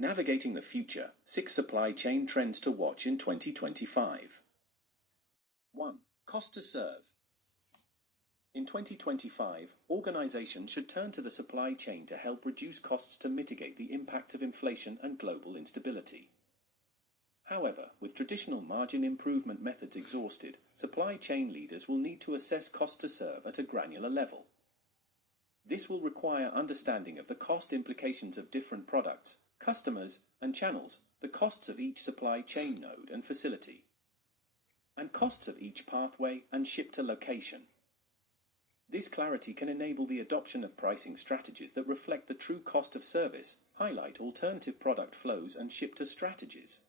Navigating the future, 6 supply chain trends to watch in 2025. 1. Cost to serve. In 2025, organizations should turn to the supply chain to help reduce costs to mitigate the impact of inflation and global instability. However, with traditional margin improvement methods exhausted, supply chain leaders will need to assess cost to serve at a granular level. This will require understanding of the cost implications of different products, customers, and channels, the costs of each supply chain node and facility, and costs of each pathway and ship-to location. This clarity can enable the adoption of pricing strategies that reflect the true cost of service, highlight alternative product flows and ship-to strategies,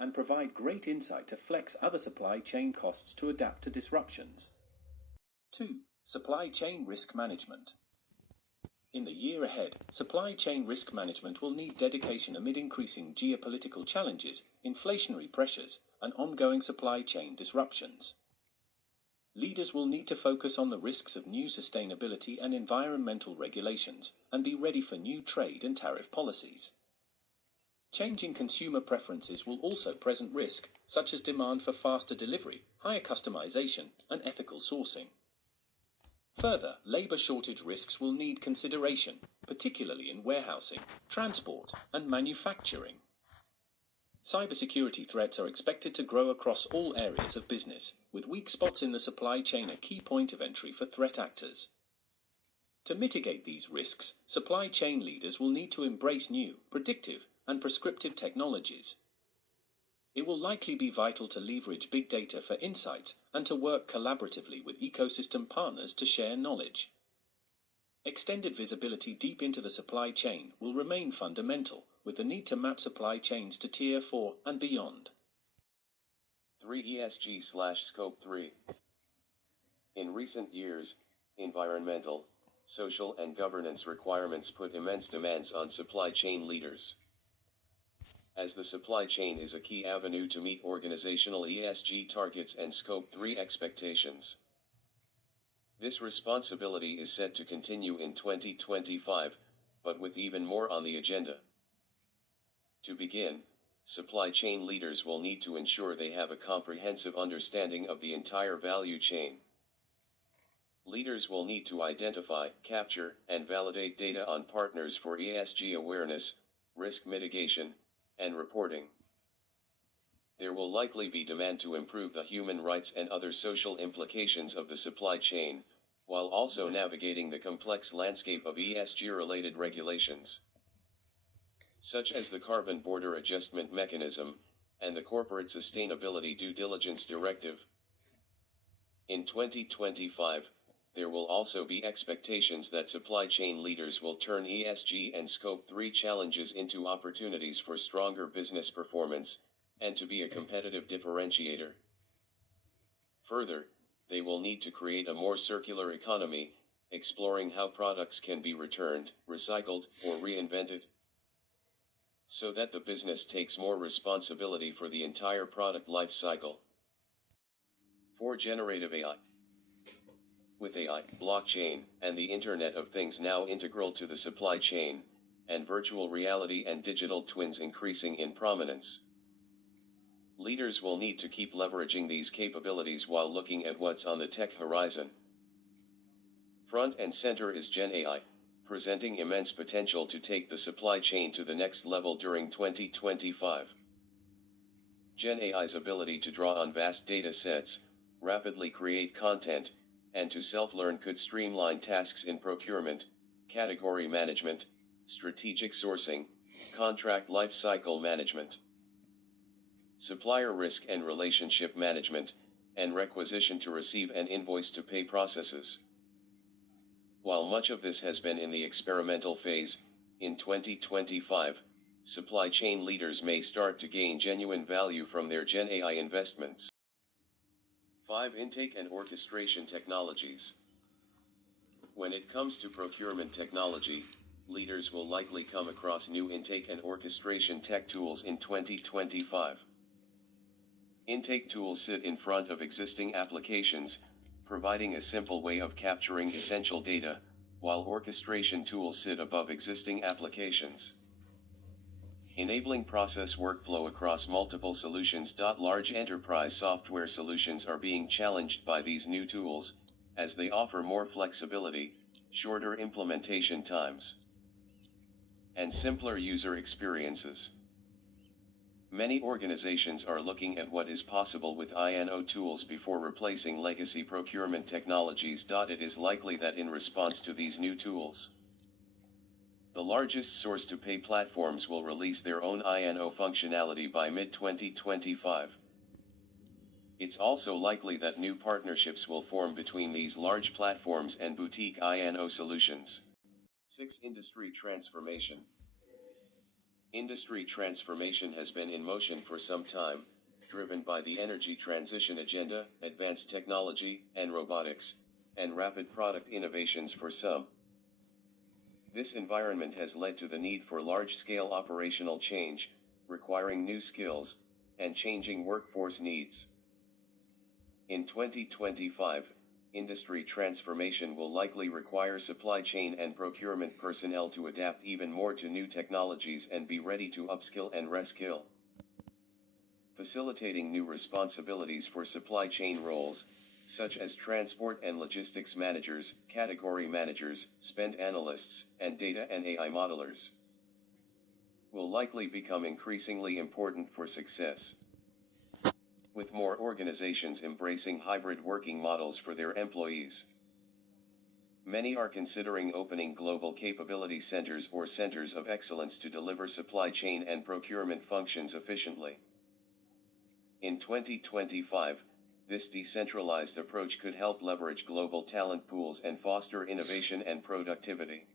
and provide great insight to flex other supply chain costs to adapt to disruptions. 2. Supply chain risk management. In the year ahead, supply chain risk management will need dedication amid increasing geopolitical challenges, inflationary pressures, and ongoing supply chain disruptions. Leaders will need to focus on the risks of new sustainability and environmental regulations, and be ready for new trade and tariff policies. Changing consumer preferences will also present risk, such as demand for faster delivery, higher customization, and ethical sourcing. Further, labor shortage risks will need consideration, particularly in warehousing, transport, and manufacturing. Cybersecurity threats are expected to grow across all areas of business, with weak spots in the supply chain a key point of entry for threat actors. To mitigate these risks, supply chain leaders will need to embrace new, predictive, and prescriptive technologies. It will likely be vital to leverage big data for insights and to work collaboratively with ecosystem partners to share knowledge. Extended visibility deep into the supply chain will remain fundamental, with the need to map supply chains to Tier 4 and beyond. 3. ESG/Scope 3. In recent years, environmental, social, and governance requirements put immense demands on supply chain leaders. As the supply chain is a key avenue to meet organizational ESG targets and Scope 3 expectations. This responsibility is set to continue in 2025, but with even more on the agenda. To begin, supply chain leaders will need to ensure they have a comprehensive understanding of the entire value chain. Leaders will need to identify, capture, and validate data on partners for ESG awareness, risk mitigation, and reporting. There will likely be demand to improve the human rights and other social implications of the supply chain, while also navigating the complex landscape of ESG-related regulations, such as the Carbon Border Adjustment Mechanism, and the Corporate Sustainability Due Diligence Directive. In 2025, there will also be expectations that supply chain leaders will turn ESG and Scope 3 challenges into opportunities for stronger business performance, and to be a competitive differentiator. Further, they will need to create a more circular economy, exploring how products can be returned, recycled, or reinvented, so that the business takes more responsibility for the entire product life cycle. 4. Generative AI. With AI, blockchain, and the Internet of Things now integral to the supply chain, and virtual reality and digital twins increasing in prominence, leaders will need to keep leveraging these capabilities while looking at what's on the tech horizon. Front and center is Gen AI, presenting immense potential to take the supply chain to the next level during 2025. Gen AI's ability to draw on vast data sets, rapidly create content, and to self-learn could streamline tasks in procurement, category management, strategic sourcing, contract lifecycle management, supplier risk and relationship management, and requisition to receive and invoice to pay processes. While much of this has been in the experimental phase, in 2025, supply chain leaders may start to gain genuine value from their Gen AI investments. 5. Intake and orchestration technologies. When it comes to procurement technology, leaders will likely come across new intake and orchestration tech tools in 2025. Intake tools sit in front of existing applications, providing a simple way of capturing essential data, while orchestration tools sit above existing applications. enabling process workflow across multiple solutions. Large enterprise software solutions are being challenged by these new tools, as they offer more flexibility, shorter implementation times, and simpler user experiences. Many organizations are looking at what is possible with INO tools before replacing legacy procurement technologies. It is likely that in response to these new tools, the largest source-to-pay platforms will release their own INO functionality by mid-2025. It's also likely that new partnerships will form between these large platforms and boutique INO solutions. 6. Industry transformation. Industry transformation has been in motion for some time, driven by the energy transition agenda, advanced technology, and robotics, and rapid product innovations for some. This environment has led to the need for large-scale operational change, requiring new skills, and changing workforce needs. In 2025, industry transformation will likely require supply chain and procurement personnel to adapt even more to new technologies and be ready to upskill and reskill. Facilitating new responsibilities for supply chain roles, such as transport and logistics managers, category managers, spend analysts, and data and AI modelers, will likely become increasingly important for success. With more organizations embracing hybrid working models for their employees, many are considering opening global capability centers or centers of excellence to deliver supply chain and procurement functions efficiently. In 2025, this decentralized approach could help leverage global talent pools and foster innovation and productivity.